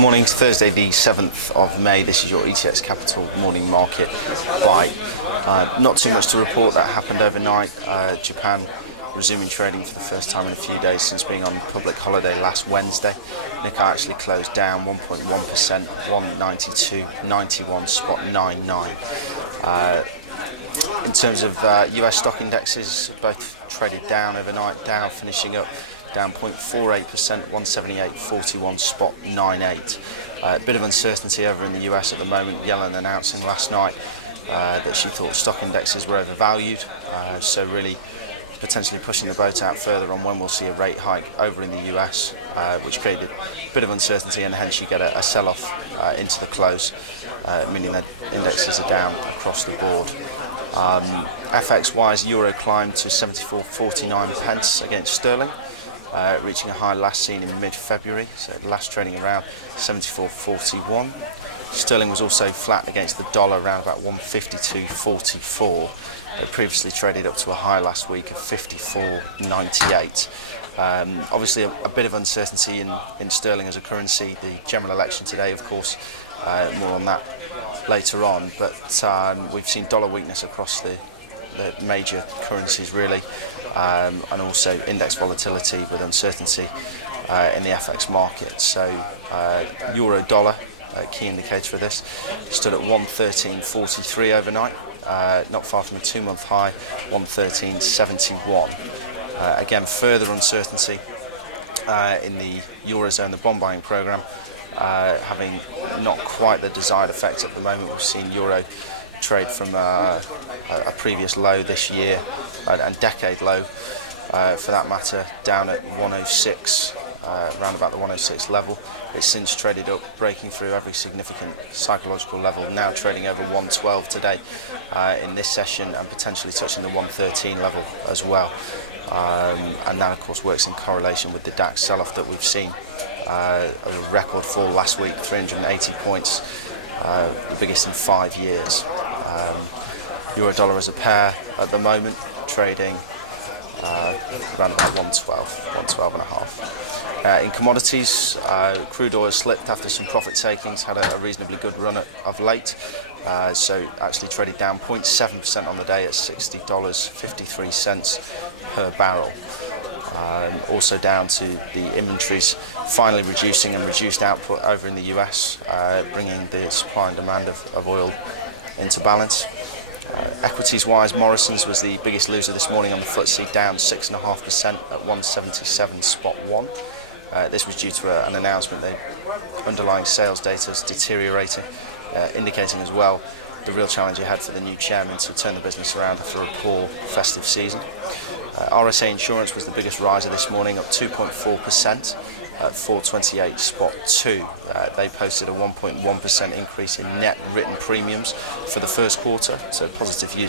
Good morning, Thursday the 7th of May. This is your ETX Capital morning market buy. Not too much to report that happened overnight. Japan resuming trading for the first time in a few days since being on public holiday last Wednesday. Nikkei actually closed down 1.1%, 192.91, spot 99. In terms of US stock indexes, both traded down overnight. Dow finishing up down 0.48%, 178.41, spot 98. A bit of uncertainty over in the US at the moment. Yellen announcing last night that she thought stock indexes were overvalued, so really potentially pushing the boat out further on when we'll see a rate hike over in the US, which created a bit of uncertainty, and hence you get a sell-off into the close, meaning that indexes are down across the board. FX-wise, euro climbed to 74.49 pence against sterling, reaching a high last seen in mid-February, so last trading around 74.41. Sterling was also flat against the dollar, around about 152.44. It previously traded up to a high last week of 54.98. Obviously a bit of uncertainty in sterling as a currency. The general election today, of course, more on that later on, but we've seen dollar weakness across the major currencies really, and also index volatility with uncertainty in the FX market. So euro dollar, key indicator for this, stood at 113.43 overnight, not far from a 2-month high, 113.71. Again, further uncertainty in the Eurozone, the bond buying programme, having not quite the desired effect at the moment. We've seen euro trade from a previous low this year, and decade low for that matter, down at 106, around about the 106 level. It's since traded up, breaking through every significant psychological level, now trading over 112 today in this session, and potentially touching the 113 level as well. And that of course works in correlation with the DAX sell-off that we've seen. A record fall last week, 380 points, the biggest in 5 years. Euro dollar as a pair at the moment trading around about 112 and a half. In commodities, crude oil slipped after some profit takings, had a reasonably good run of late, so actually traded down 0.7% on the day at $60.53 per barrel. Also down to the inventories finally reducing, and reduced output over in the US, bringing the supply and demand of oil into balance. Equities-wise, Morrison's was the biggest loser this morning on the FTSE, down 6.5% at 177.1. This was due to an announcement that underlying sales data is deteriorating, indicating as well the real challenge ahead for the new chairman to turn the business around after a poor festive season. RSA Insurance was the biggest riser this morning, up 2.4% at 428.2. They posted a 1.1% increase in net written premiums for the first quarter, so positive news